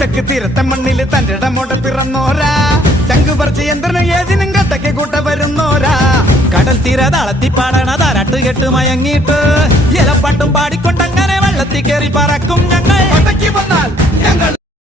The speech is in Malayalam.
തെക്ക് തീരത്തെ മണ്ണില് തന്റെ ഇടമോടെ പിറന്നോരാ ചങ്കു പറിച്ച് യന്ത്രന് ഏതിനും കട്ടയ്ക്ക് കൂട്ട വരുന്നോരാ കടൽ തീര താളത്തി പാടണ താരാട്ട് കെട്ട് മയങ്ങിയിട്ട് ഇലപ്പാട്ടും പാടിക്കൊണ്ടങ്ങനെ വെള്ളത്തിൽ കയറി പറക്കും ഞങ്ങൾ വന്നാൽ ഞങ്ങൾ